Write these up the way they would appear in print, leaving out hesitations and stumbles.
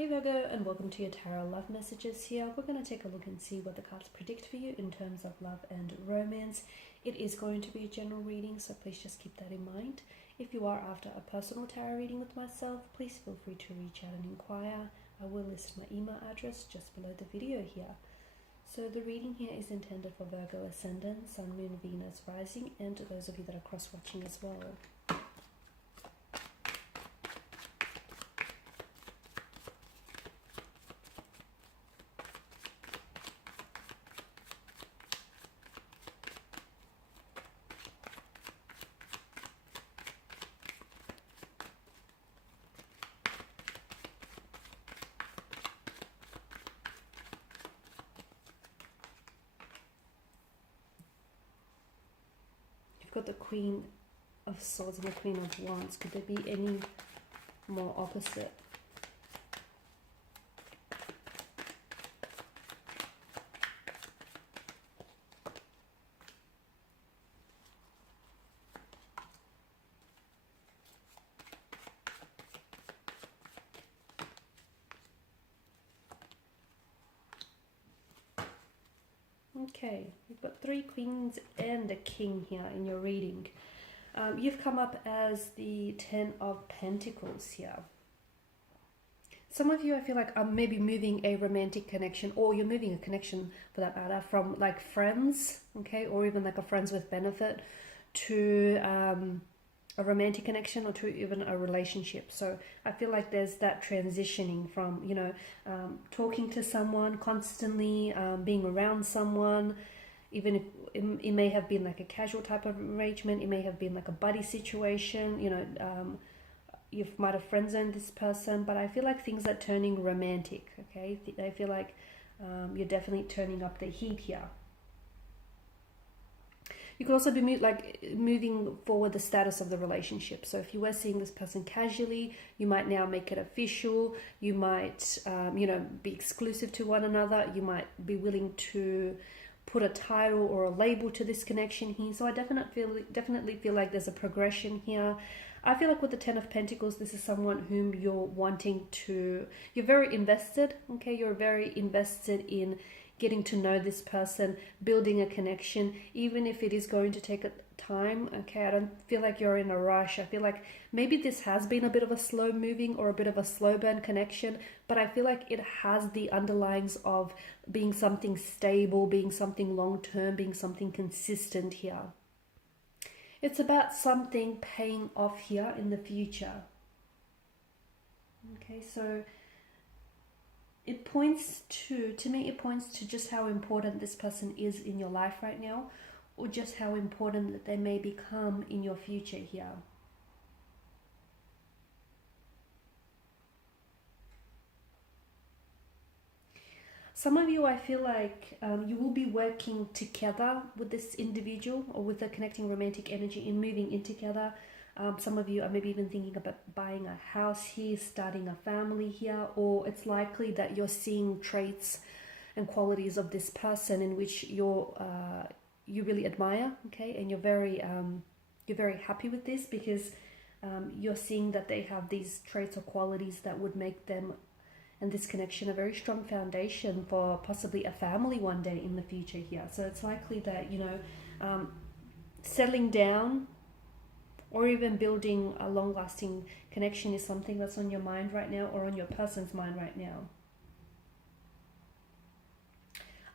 Hey Virgo, and welcome to your tarot love messages here. We're going to take a look and see what the cards predict for you in terms of love and romance. It is going to be a general reading, so please just keep that in mind. If you are after a personal tarot reading with myself, please feel free to reach out and inquire. I will list my email address just below the video here. So the reading here is intended for Virgo Ascendant, Sun, Moon, Venus, Rising, and to those of you that are cross-watching as well. Got the Queen of Swords and the Queen of Wands. Could there be any more opposite? Okay, you've got 3 queens and a king here in your reading. You've come up as the 10 of Pentacles here. Some of you, I feel like, are maybe moving a romantic connection, or you're moving a connection for that matter from like friends, okay, or even like a friends with benefit to a romantic connection, or to even a relationship. So I feel like there's that transitioning from, you know, talking to someone constantly, being around someone, even if it may have been like a casual type of arrangement, it may have been like a buddy situation, you know, you might have friend zoned this person, but I feel like things are turning romantic, okay? I feel like you're definitely turning up the heat here. You could also be moving forward the status of the relationship. So if you were seeing this person casually, you might now make it official. You might, you know, be exclusive to one another. You might be willing to put a title or a label to this connection here. So I definitely feel like there's a progression here. I feel like with the 10 of Pentacles, this is someone whom you're wanting to, you're very invested, okay? You're very invested in getting to know this person, building a connection, even if it is going to take time, okay? I don't feel like you're in a rush. I feel like maybe this has been a bit of a slow moving or a bit of a slow burn connection, but I feel like it has the underlyings of being something stable, being something long-term, being something consistent here. It's about something paying off here in the future. Okay, so it points to me, it points to just how important this person is in your life right now, or just how important that they may become in your future here. Some of you, I feel like you will be working together with this individual or with the connecting romantic energy in moving in together. Some of you are maybe even thinking about buying a house here, starting a family here, or it's likely that you're seeing traits and qualities of this person in which you really admire, okay, and you're very happy with this because you're seeing that they have these traits or qualities that would make them and this connection a very strong foundation for possibly a family one day in the future here. So it's likely that, you know, settling down or even building a long-lasting connection is something that's on your mind right now, or on your person's mind right now.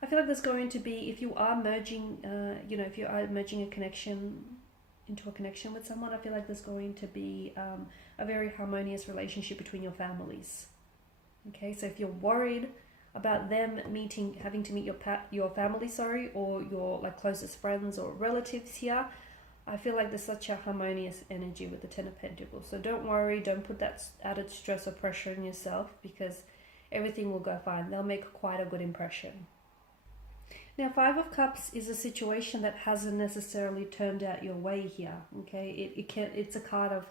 I feel like there's going to be, if you are merging, you know, if you are merging a connection into a connection with someone, I feel like there's going to be a very harmonious relationship between your families. Okay, so if you're worried about them having to meet your family, or your like closest friends or relatives here, I feel like there's such a harmonious energy with the 10 of Pentacles. So don't worry, don't put that added stress or pressure on yourself, because everything will go fine. They'll make quite a good impression. Now, 5 of Cups is a situation that hasn't necessarily turned out your way here. Okay, it's a card of,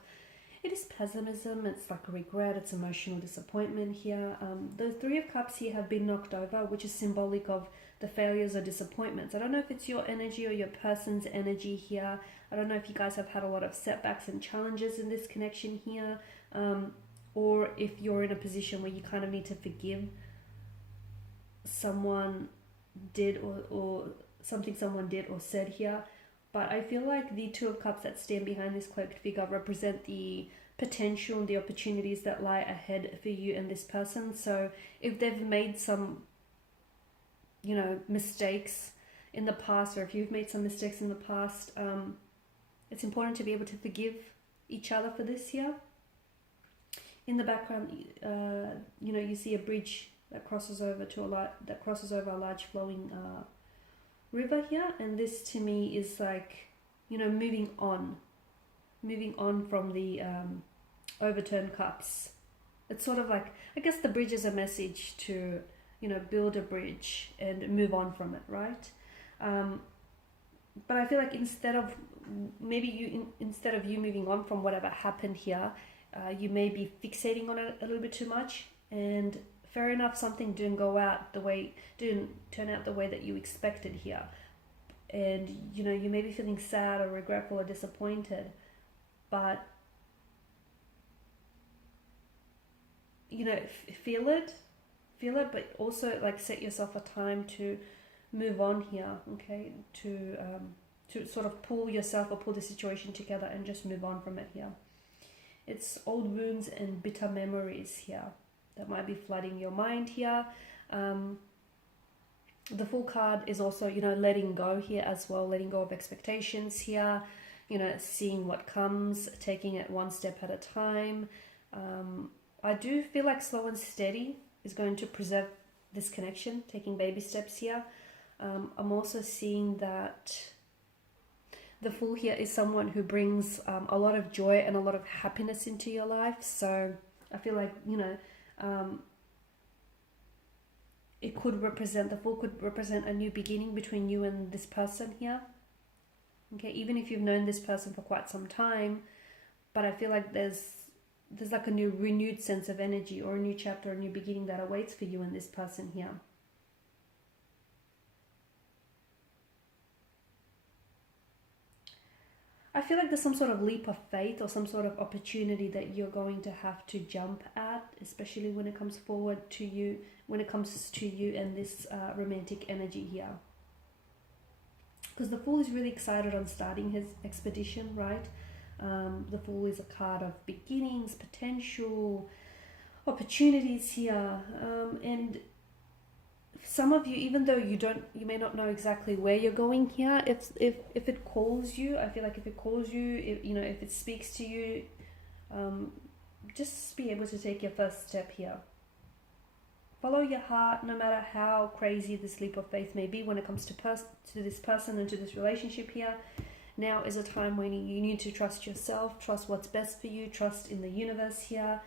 it is pessimism, it's like regret, it's emotional disappointment here. The 3 of Cups here have been knocked over, which is symbolic of the failures or disappointments. I don't know if it's your energy or your person's energy here. I don't know if you guys have had a lot of setbacks and challenges in this connection here. or if you're in a position where you kind of need to forgive someone did or something someone did or said here. But I feel like the Two of Cups that stand behind this cloaked figure represent the potential and the opportunities that lie ahead for you and this person. So if they've made some, you know, mistakes in the past, or if you've made some mistakes in the past, it's important to be able to forgive each other for this here. In the background, you know, you see a bridge that crosses over a large flowing river here, and this to me is like, you know, moving on from the overturned cups. It's sort of like, I guess the bridge is a message to, you know, build a bridge and move on from it, right? But I feel like instead of you moving on from whatever happened here, you may be fixating on it a little bit too much. And fair enough, something didn't turn out the way that you expected here, and you know, you may be feeling sad or regretful or disappointed, but you know, feel it, but also like set yourself a time to move on here, okay? To sort of pull yourself or pull the situation together and just move on from it here. It's old wounds and bitter memories here that might be flooding your mind here. The Fool card is also, you know, letting go here as well, letting go of expectations here, you know, seeing what comes, taking it one step at a time. I do feel like slow and steady is going to preserve this connection, taking baby steps here. I'm also seeing that the Fool here is someone who brings a lot of joy and a lot of happiness into your life. So I feel like, you know, it could represent, the Fool could represent a new beginning between you and this person here. Okay, even if you've known this person for quite some time, but I feel like there's like a new renewed sense of energy, or a new chapter, a new beginning that awaits for you and this person here. I feel like there's some sort of leap of faith or some sort of opportunity that you're going to have to jump at, especially when it comes to you and this romantic energy here. Because the Fool is really excited on starting his expedition, right? The Fool is a card of beginnings, potential, opportunities here, and some of you, even though you may not know exactly where you're going here, if it calls you, I feel like if it calls you, if it speaks to you, just be able to take your first step here. Follow your heart, no matter how crazy this leap of faith may be when it comes to this person and to this relationship here. Now is a time when you need to trust yourself, trust what's best for you, trust in the universe here.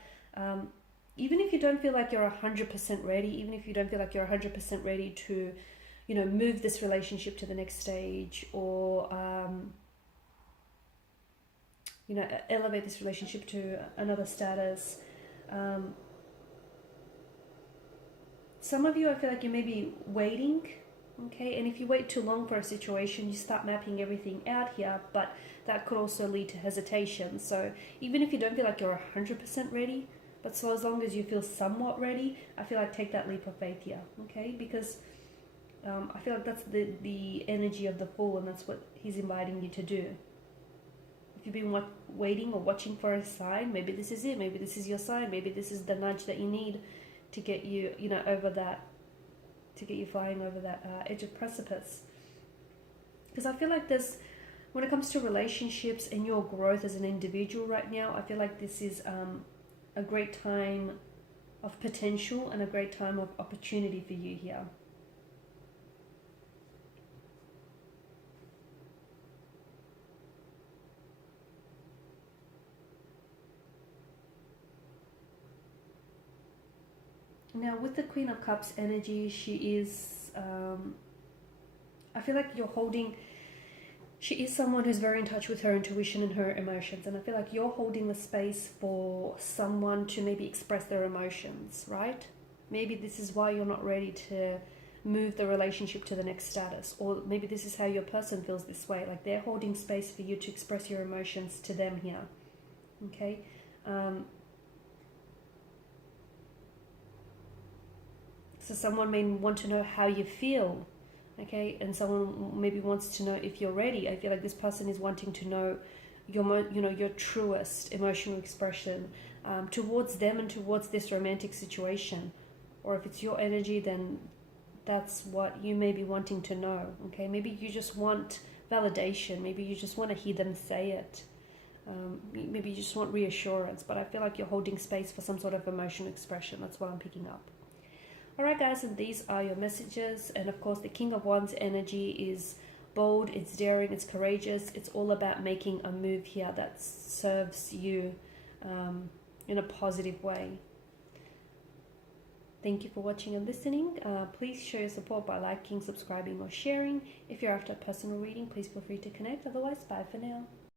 Even if you don't feel like you're 100% ready, even if you don't feel like you're 100% ready to, move this relationship to the next stage, or, elevate this relationship to another status. Some of you, I feel like you may be waiting, okay? And if you wait too long for a situation, you start mapping everything out here, but that could also lead to hesitation. So even if you don't feel like you're 100% ready, but so as long as you feel somewhat ready, I feel like take that leap of faith here, okay? Because I feel like that's the energy of the Fool, and that's what he's inviting you to do. If you've been waiting or watching for a sign, maybe this is it. Maybe this is your sign. Maybe this is the nudge that you need to get you, over that, to get you flying over that edge of precipice. Because I feel like when it comes to relationships and your growth as an individual right now, I feel like this is a great time of potential and a great time of opportunity for you here. Now with the Queen of Cups energy, she is, I feel like she is someone who's very in touch with her intuition and her emotions. And I feel like you're holding the space for someone to maybe express their emotions, right? Maybe this is why you're not ready to move the relationship to the next status. Or maybe this is how your person feels this way. Like they're holding space for you to express your emotions to them here. Okay? So someone may want to know how you feel, okay, and someone maybe wants to know if you're ready. I feel like this person is wanting to know your truest emotional expression towards them and towards this romantic situation. Or if it's your energy, then that's what you may be wanting to know, okay? Maybe you just want validation. Maybe you just want to hear them say it. Maybe you just want reassurance, but I feel like you're holding space for some sort of emotional expression. That's what I'm picking up. All right, guys, and these are your messages. And of course, the King of Wands energy is bold, it's daring, it's courageous. It's all about making a move here that serves you in a positive way. Thank you for watching and listening. Please show your support by liking, subscribing, or sharing. If you're after a personal reading, please feel free to connect. Otherwise, bye for now.